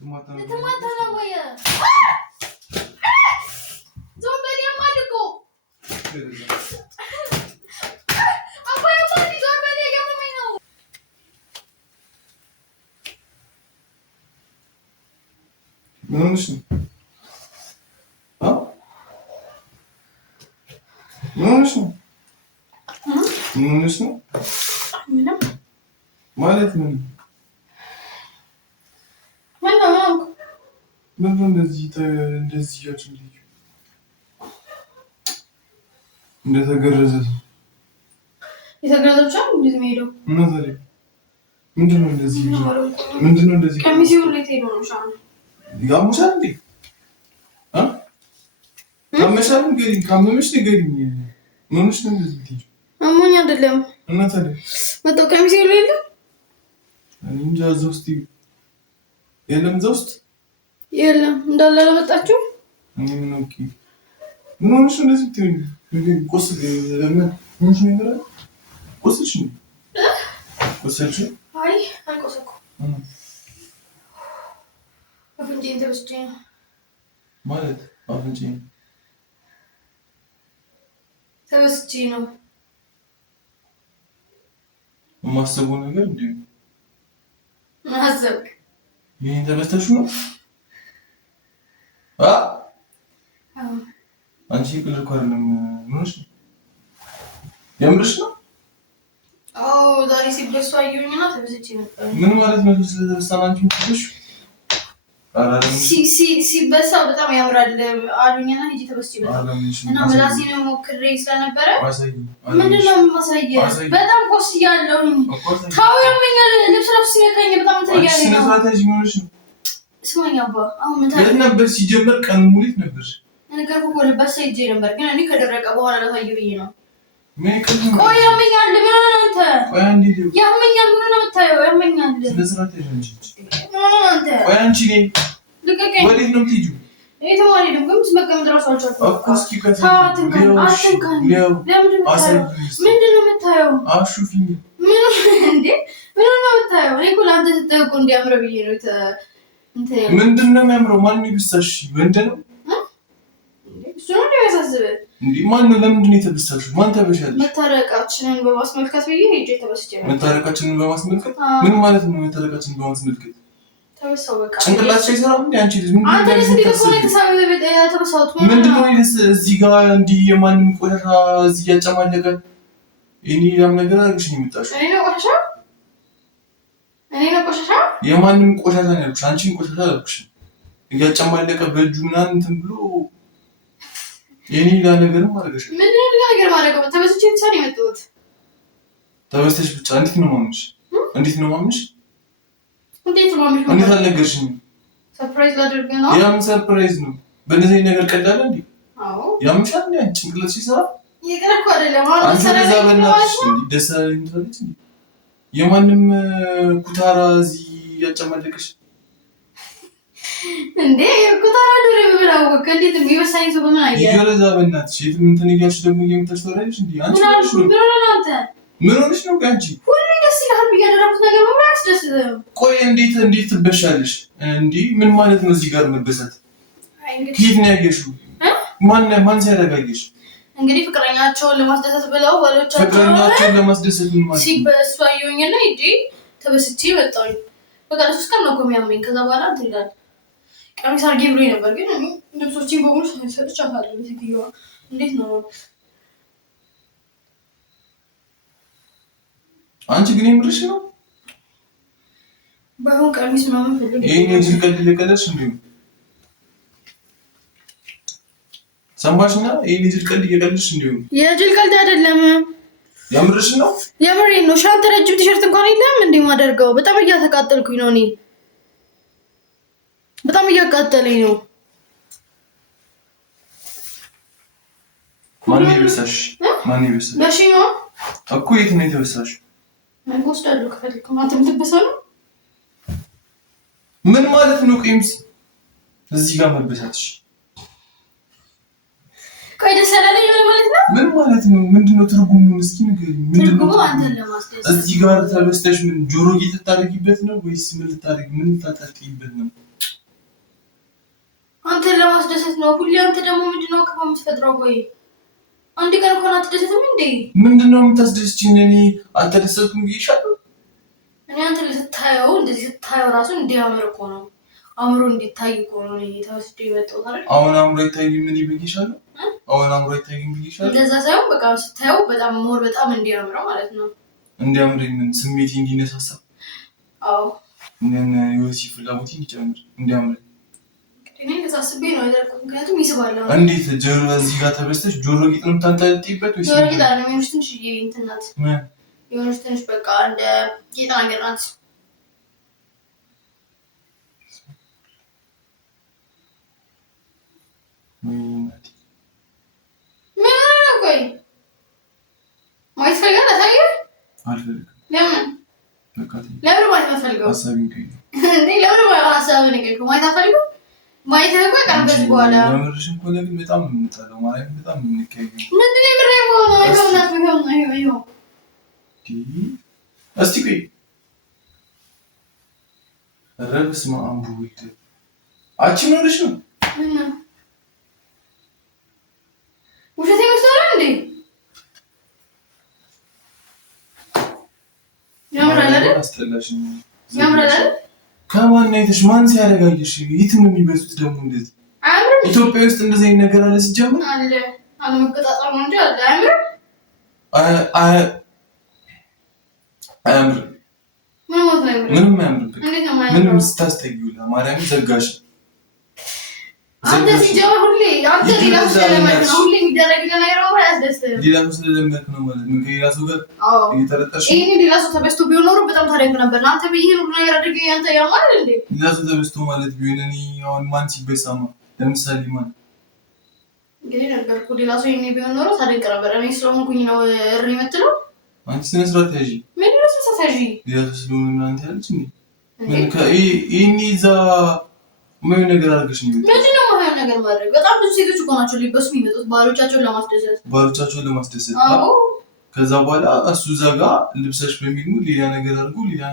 ነው ወይ ዞምበል ያማልቆ አባዬ ማን ዞምበል ያገመመኝ ነው ምን ሆነሽ ነው? ምን ሆነሽ ነው? ምንም ማለት ምን እንደዚህ ያችን ልጅ እንደተገረዘ የተገረዘ ብቻ እንደዚህ የሚሄደው ምንድነው? እንደዚህ ቀሚሲው ላይ ሄዶ ነው ሻን ያሙሻል እንዴ? ካመሻል እንግዲህ ካመመሽ ንገሪኝ። ምን ሆነሽ ነው እንደዚህ ልጅ? አሞኝ አይደለም እና ታዲያ መጣው ቀሚሲው ላይ የለም እንጃ እዛ ውስጥ የለም እዛ ውስጥ የለም እንዳለ ለመጣችሁ ምን ኦኬ ምን ሆነሽ እንደዚህ ትይኝ? ቆስ ለምን ምን ነገር ቆስሽ ነው? ቆስሽ? አይ አልቆሰኩም። አፍንጫዬን ተበስቼ ማለት አፍንጫዬን ተበስቼ ነው የማስበው ነገር እንዴ ማሰብ ይሄን ተበስተሽ ነው? አንቺ ቅልር እኮ አይደለም ምንሽ ነው? የምርሽ ነው? አዎ ዛሬ ሲበሱ አየሁኝና ተበስቼ ነበር። ምን ማለት ነው? ስለተበሳን አንቺ ምትሽ ሲበሳ በጣም ያምራል አሉኝና ሂጂ ተበስቼ ነበር እና ምላሴን ሞክሬ ስለነበረ ምንድነው የማሳየው? በጣም ቆስያለሁኝ። ታው ያመኛል። ልብስ ለብስ ሲነካኝ በጣም ተያያለ ነው። ስለታተሽ ምንሽ ነው? ስማኝ አባ አሁን ምን ታዲያ ነበር ሲጀመር ቀን ሙሉት ነበር ነገር እኮ ልበሳ ሂጄ ነበር ግን እኔ ከደረቀ በኋላ ለታየው ብዬ ነው። ቆይ ያመኛል። ምን ሆነ አንተ? ቆይ አንዴ ያመኛል። ምን ሆነ የምታየው? ያመኛል። ስለስራት ያንቺ ምን ሆነ አንተ? ቆይ አንቺ ነኝ ልቀቀኝ። ወዴት ነው የምትሄጂው? የተማሪ ደም ግን መቀመጥ ራሱ አልቻልኩም። እኮ እስኪ ከታ አትንካኝ። ምንድን ነው የምታየው? አሹፊኝ። ምን እንዴ? ምን ነው የምታየው? እኔ እኮ ለአንተ ስትጠይቅ እኮ እንዲያምር ብዬ ነው ምንድን ነው የሚያምረው? ማን ይብሳሽ? ወንድ ነው እሱ ነው የሚያሳስብህ እንዴ? ማን ነው? ለምንድን ነው የተበሳሽው? ማን ተበሻለሽ? መታረቃችንን በማስመልከት ብዬ ሄጄ ተበስቼ ነው። መታረቃችንን በማስመልከት ምን ማለት ነው? መታረቃችንን በማስመልከት ተበሳው በቃ ጭንቅላት ሳይሰራም እንዴ? አንቺ ልጅ አንተ ለስንት ተቆነ ተሳበበ ተበሳውት ምንድን ነው እዚህ ጋር እንዲህ የማንም ቆሻሻ እዚህ ያጨማለቀ እኔ ያም ነገር አልኩሽ ነው የምጣሽው። እኔ ነው ቆሻሻ የማንም ቆሻሻ ነው ያልኩሽ። አንቺን ቆሻሻ አልኩሽ። እያጨማለቀ በእጁ ምናምን እንትን ብሎ የኔ ሌላ ነገርም አድርገሽ ምን ሌላ ነገር ማድረገው? ተበስቼ ብቻ ነው የመጣሁት። ተበስተሽ ብቻ እንዴት ነው ማምንሽ? እንዴት ነው ማምንሽ? እንዴት ነው ማምንሽ? እንዴት አልነገርሽኝም? ሰርፕራይዝ ላድርግ ነው። ያም ሰርፕራይዝ ነው። በእንደዚህ ነገር ቀላል እንዴ? አዎ ያምሻል እንዴ? አንቺ ጭንቅላት ሲሰራ ይቀርኩ አይደለም። አሁን አንቺ ለዛ በእናትሽ እንዴ ደስ አለኝ ትላለች እንዴ? የማንም ኩታራ እዚህ ያጨማለቀሽ እንዴ? ኩታራ ዱሬ ብላው ከእንዴት የሚወሳኝ ሰው በምን አየ? ይገለዛ በእናትሽ የትም እንትን እያልሽ ደግሞ የምታስተወራለሽ እንዴ? አንቺ ምን ሆነሽ ነው? አንቺ ሁሉ ደስ ይላል ብያደረኩት ነገር በሙሉ አያስደስትም። ቆይ እንዴት ትበሻለሽ እንዴ? ምን ማለት ነው እዚህ ጋር መበሳት? ከየት ነው ያየሽው? ማን ሲያረጋግሽ? እንግዲህ ፍቅረኛቸውን ለማስደሰት ብለው ባሎቻቸው ፍቅረኛቸውን ለማስደሰት ምን ማለት ነው? ሲበሱ አየሁኝና ሂጄ ተበስቼ መጣሁኝ። በቃ ለሶስት ቀን ነው እኮ የሚያመኝ። ከዛ በኋላ እንትን ይላል። ቀሚስ አድርጌ ብሎኝ ነበር ግን እኔ ልብሶቼን በሙሉ ሰጥቻታለሁ። ሴትዮዋ እንዴት ነው አንቺ ግን የምርሽ ነው? ባይሆን ቀሚስ ምናምን ፈልግ ይሄን የጅል ቀልድ ለቀለድሽ እንዴ? ሰማሽና? ይሄን የጅል ቀልድ እየቀለድሽ እንዴ? የጅል ቀልድ አይደለም። የምርሽ ነው? የምሬን ነው። ሻንተ ረጅም ቲሸርት እንኳን የለም እንዴ ማደርገው? በጣም እያተቃጠልኩኝ ነው። እኔ በጣም እያቃጠለኝ ነው። ማን ይበሳሽ? በሺ ነው እኮ። የት ነው የተበሳሽ? ምን ወስዳለሁ? ከፈልክ ማንተ ምትበሳ ነው? ምን ማለት ነው? ቂምስ እዚህ ጋር መበሳትሽ ቆይ ደስ ያላለኝ ምን ማለት ነው? ምን ማለት ነው? ምንድነው ትርጉሙ? እስኪ ንገሪኝ። ምንድነው አንተን ለማስደሰት እዚህ ጋር ተበስተሽ ምን ጆሮ እየተታረጊበት ነው ወይስ ምን ልታረጊ ምን ልታጠቂበት ነው? ለማስደሰት ነው። ሁሌ አንተ ደግሞ ምንድነው ከፋ የምትፈጥረው? ቆይ አንድ ቀን እንኳን አትደሰትም እንዴ? ምንድነው የምታስደስችኝ? እኔ አልተደሰትኩም ብዬሻለሁ። እኔ አንተ ልታየው እንደዚህ ስታየው ራሱ እንዲያምር እኮ ነው። አምሮ እንዲታይ እኮ ነው። እኔ ተወስጄ የመጣሁት አይደል? አሁን አምሮ ይታይ ምን ይብዬሻለሁ? አሁን አምሮ ይታይ ምን ብዬሻለሁ? እንደዛ ሳይሆን በቃ ስታየው በጣም ሞር በጣም እንዲያምረው ማለት ነው። እንዲያምር ምን ስሜቴ እንዲነሳሳ? አዎ ምን የወሲ ፍላጎቴ እንዲጨምር እንዲያምር እኔ ተሳስቤ ነው ያደረኩት። ምክንያቱም ይስባል። እንዴት ጆሮ እዚህ ጋር ተበስተሽ ጆሮ ጌጥ ነው የምታንጠልጥይበት ወይስ ጆሮ ጌጥ አይደለም? የሆነች ትንሽ እንትን ናት። ምን የሆነች ትንሽ በቃ እንደ ጌጥ ነገር ናት። ምን ነው ቆይ ማይት ፈልጋ ታሳየ? አልፈልግም። ለምን በቃ ለምን ማይት አትፈልገው? ሀሳቤን ቀይር እንዴ ለምን ማይት ሀሳብን ቀይር? ማይት አትፈልገው? ማይት ነው ቆይ ቀን በዚህ በኋላ ለምርሽን ኮለ ግን በጣም የምንጣለው ማለት በጣም የምንከየው ምንድነው የምሬው ነው አይሆናት ይሆን እስቲ ቆይ ረብስ ማአምቡ ወልደ አቺ ምንድነሽ ነው ውሸቴ መስሎኝ እንዴ? ያምራል አይደል? አስተላሽኝ ያምራል አይደል? ከማን አይተሽ ማን ሲያረጋግሽ? የት ነው የሚበዙት ደግሞ እንደዚህ? አያምርም? ኢትዮጵያ ውስጥ እንደዚህ አይነት ነገር አለ ሲጀምር? አለ አለመገጣጣም ነው እንጂ አለ። አያምርም? አያምርም። ምን ማለት ነው? ምንም አያምርም። እንዴት ነው የማያምረው? ምንም ስታስተጊው ለማርያም ዘጋሽ። አንተ ሲጀምር ሁሌ አንተ ሌላ ስለለመድክ ነው። ሁሌ የሚደረግልህ ነገር ነው ያስደስትህ። ሌላ ስለለመድክ ነው ማለት ነው። ከሌላ ሰው ጋር እየተረጠርሽ ይሄ ሌላ ሰው ተበስቶ ቢሆን ኖሮ በጣም ታደንቅ ነበር። አንተ ብዬ ሁሉ ነገር አድርገህ አንተ ያማል እንዴ? ሌላ ሰው ተበስቶ ማለት ቢሆን እኔ አሁን ማን ሲበሳማ ለምሳሌ ማን እንግዲህ ነገርኩ። ሌላ ሰው ይሄኔ ቢሆን ኖሮ ታደንቅ ነበር። እኔ ስለሆንኩኝ ነው እሪ የምትለው። አንቺ ስነ ስርዓት ያዢ። ምን ነው ስነ ስርዓት ያዢ? ሌላ ሰው ስለሆነ እናንተ ያለች እንዴ? ምን ከይሄኔ እዛ ምን ነገር አድርገሽ ነው? ምንድነው ማይሆን ነገር ማድረግ? በጣም ብዙ ሴቶች እኮ ናቸው ሊበሱ የሚመጡት ባሎቻቸውን ለማስደሰት። አዎ ከዛ በኋላ እሱ እዛ ጋር ልብሰሽ በሚል ሌላ ነገር አድርጎ ሌላ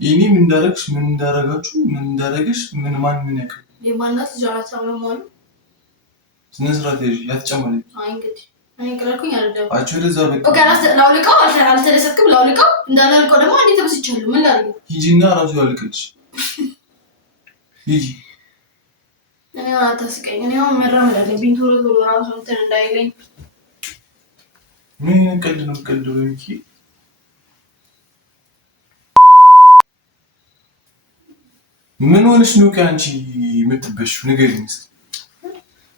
ይሄኔ ምን እንዳረግሽ ምን እንዳረጋችሁ ምን እንዳረግሽ ምን ማን ምን ያውቃል? የማናት ጃራታ ነው ማለት ስነ ስርዓት ያዢ ያትጨማለኝ። አይ እንግዲህ እኔ ቀረኩኝ አይደለም። አቹ ለዛ በቃ ኦኬ ላውልቀው አልተደሰትክም? ላውልቀው እንዳላልቀው ደግሞ አንዴ ተበስቻለሁ። ምን ላድርግ? ሂጂና ራሱ ያልቅልሽ ሂጂ። እኔ አታስቀኝ። እኔ አሁን መራመድ አለብኝ ቶሎ ቶሎ ራሱ እንትን እንዳይለኝ። ምን ቀልድ ነው ቀልድ ወይኪ ምን ሆነሽ ነው ከአንቺ የምትበሽው? ንገሪኝ እስኪ።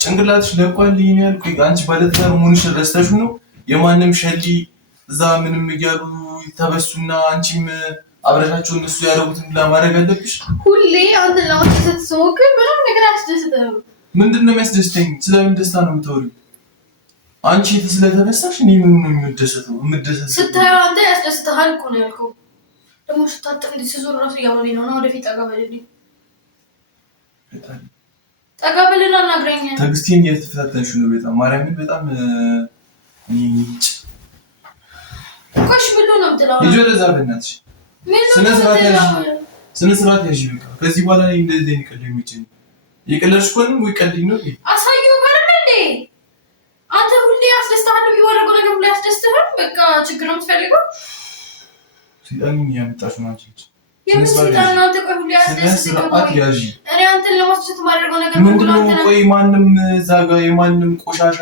ጭንቅላትሽ ለቋል ይሄን ቆይ አንቺ ባለትዳር መሆንሽ ረስተሽ ነው? የማንም ሸሊ እዛ ምንም እያሉ ተበሱና አንቺም አብረሻቸው እነሱ ያደረጉትን ለማድረግ አለብሽ። ሁሌ አንተ ለማስደሰት ስትሞክር ምንም ነገር አያስደስትህም። ምንድነው የሚያስደስተኝ? ስለምን ደስታ ነው የምታወሪው? አንቺ ስለተበሳሽ እኔ ምን ነው የምደሰተው? ስታየው አንተ ያስደስትሃል እኮ ነው ያልከው። ደግሞ ስታጠፍ እንዴ ሲዞር ራሱ ያመለኝ ነው። ወደፊት ጠጋበልልኝ ጠጋበልና ናግረኛ። ትዕግስቴን እየተፈታተንሽ ነው በጣም ማርያምን በጣም እንጭ ኮሽ ብሎ ነው የምትለው። ልጅ ወደዛ በእናትሽ ስነ ስርዓት ያዥ። በቃ ከዚህ በኋላ እኔ እንደዚህ አይነት የሚጭኝ የቀለድሽ ከሆነ ወይ ቀልድ ነው አሳየው ካለ እንዴ አንተ ሁሌ ያስደስታል የሚወረገው ነገር ሁሌ ያስደስትሃል። በቃ ችግር ነው የምትፈልገው። ሲጣኝ ያመጣሽ ነው አንቺ የምትስታና አንተ ቆይ ሁሌ ያስደስትሃል። እኔ አንተን ለማስደሰት ማድረገው ነገር ምንድነው? ቆይ ማንም እዛ ጋር የማንም ቆሻሻ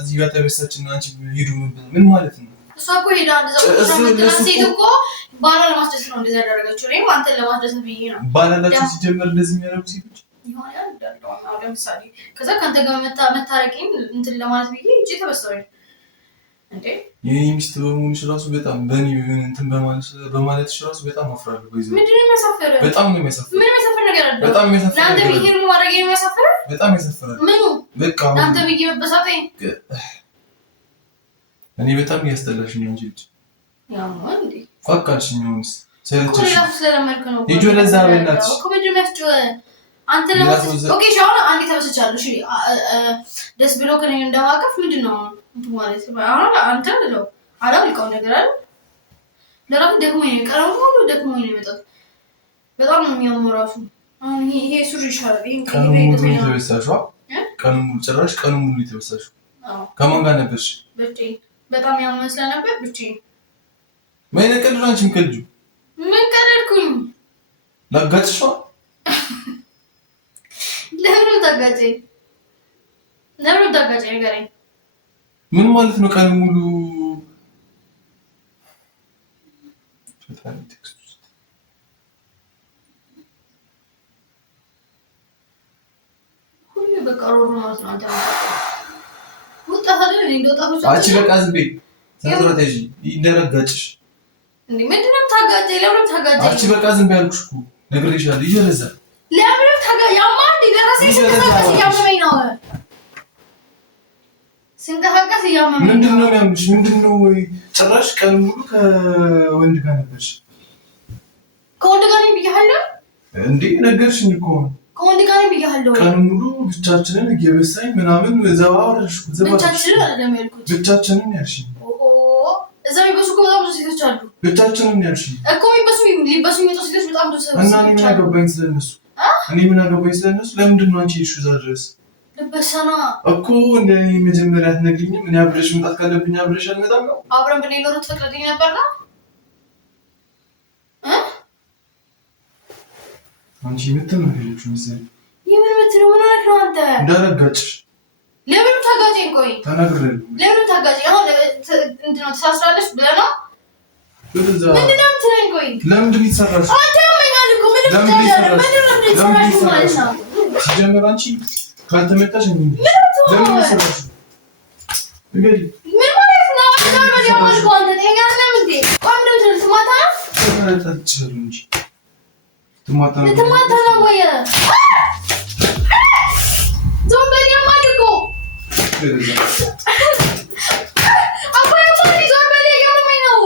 እዚህ ጋር ተበሳችና አንቺ ሄዱ ምን ማለት ነው? እሷ እኮ ሄዳ እንደዛ ሴት እኮ ባሏ ለማስደሰት ነው እንደዛ ያደረገችው። እኔም አንተን ለማስደሰት ብዬ ነው። ባላላችሁ ሲጀመር እንደዚህ የሚያደርጉ ሴቶች ይሆናል እንዳለው አሁን ለምሳሌ ከዛ ካንተ ጋር መታረቂን እንትን ለማለት ብዬ እጪ ተበሰረኝ እንዴ የኔ ሚስት በመሆንሽ ራሱ በጣም በእኔ እንትን በማለትሽ ራሱ በጣም አፍራለሁ። ምንድን ነው የሚያሳፍረው? በጣም ነው የሚያሳፍረው። ምን የሚያሳፍር ነገር አለ? በጣም የሚያሳፍር ለአንተ ብዬ ነው ማድረግ የሚያሳፍር? በጣም ያሳፍራል። ምኑ በቃ ለአንተ ብዬ መበሳጠኝ እኔ በጣም እያስጠላሽኝ ነው እንጂ ያው እንዴ ፋካልሽኝ አሁንስ ሰለችሽ ኮሌላ ስለለመድክ ነው ልጅ ወለዛ በእናትሽ እኮ ምንድን ነው ያስጨው አንተ ለማስደሰት ኦኬ ሻውን አንዴ ተበስቻለሁ። እሺ ደስ ብሎ ከኔ እንደማቀፍ ምንድነው ማለት አሁን አንተ ነው አላልከው ነገር አለ ለራሱ ደግሞ የቀረው ሁሉ ደግሞ የመጣው በጣም ነው የሚያምረው ራሱ። አሁን ይሄ ሱሪ ይሻላል። ይሄን ከይሄ ተበሳሽዋ ቀኑ ሙሉ ጭራሽ ቀኑ ሙሉ የተበሳሽው? ከማን ጋር ነበርሽ? ብቻዬን። በጣም ያመኝ ስለነበር ብቻዬን። ምን ቀልድ ነው አንቺ የምትቀልጂው? ምን ቀለድኩኝ? ላጋጭሽ? ለምን ታጋጨኝ? ለምን ታጋጨኝ? ንገረኝ። ምን ማለት ነው ቀኑ ሙሉ አንቺ በቃ ዝም በይ። ተንዝራተሽ እንደረጋጭሽ እንዴ ምንድነው ታጋጨኝ? ለምን ታጋጨኝ? አንቺ በቃ ዝም በይ አልኩሽ እኮ ነግሬሻለሁ። ይጀለዛ ለምን ታጋጨኝ? ያማን ለራሴ ተንቀሳቀስ ያመመኝ ነው። ስንቀሳቀስ ያመመኝ ምንድነው ያምሽ? ምንድነው ወይ ጭራሽ ቀን ሙሉ ከወንድ ጋር ነበርሽ? ከወንድ ጋር ነኝ ብያለሁ እንዴ? ነገርሽኝ እኮ ከወንድ ጋር ነኝ ብያለሁ። ቀን ሙሉ ብቻችንን እየበሳኝ ምናምን ዘባወርሽ ብቻችንን አይደለም ያልኩት። ብቻችንን ያልሽኝ እዛ የሚበሱ እኮ በጣም ብዙ ሴቶች አሉ። ብቻችንን ያልሽኝ እኮ ሊበሱ የሚመጡ ሴቶች በጣም ብዙ ሴቶች እና እኔ ምን አገባኝ ስለነሱ? እኔ ምን አገባኝ ስለነሱ? ለምንድን ነው አንቺ እሺ እዛ ድረስ ልበሰና እኮ እንደ እኔ መጀመሪያ አትነግሪኝም? እኔ አብረሽ መምጣት ካለብኝ አብረሽ አልመጣም ነው? አብረን ብንኖር ትፈቅድልኝ ነበር ነው? አንቺ የምትመሪዎች መሰለኝ። የምን የምትለው ምን ሆነህ ነው አንተ? እንዳረጋጭሽ ለምን ታጋጨኝ? ቆይ ተናግሬያለሁ። ለምን ታጋጨኝ? አሁን እንትን ነው ተሳስራለሽ ብለህ ነው? ምንድን ነው የምትለኝ? ቆይ ለምንድን ነው የተሰራሽው? አንተ ያመኛል እኮ ምንም ብታደርግ ምንድን ነው የተሰራሽው ማለት ነው? ሲጀመር አንቺ ካልተመጣሽ ለምን የተሰራሽው? እንግዲህ ምን ማለት ነው? አንተ ማለት ያማል እኮ አንተ ጤና ነህ እንዴ? ቆይ ምንድን ነው ትማታ? ተማታችኋል እንጂ ትማታ ነው ወይ? ዞም በል ያማል እኮ አባዬ ዞም በል ያማል ነው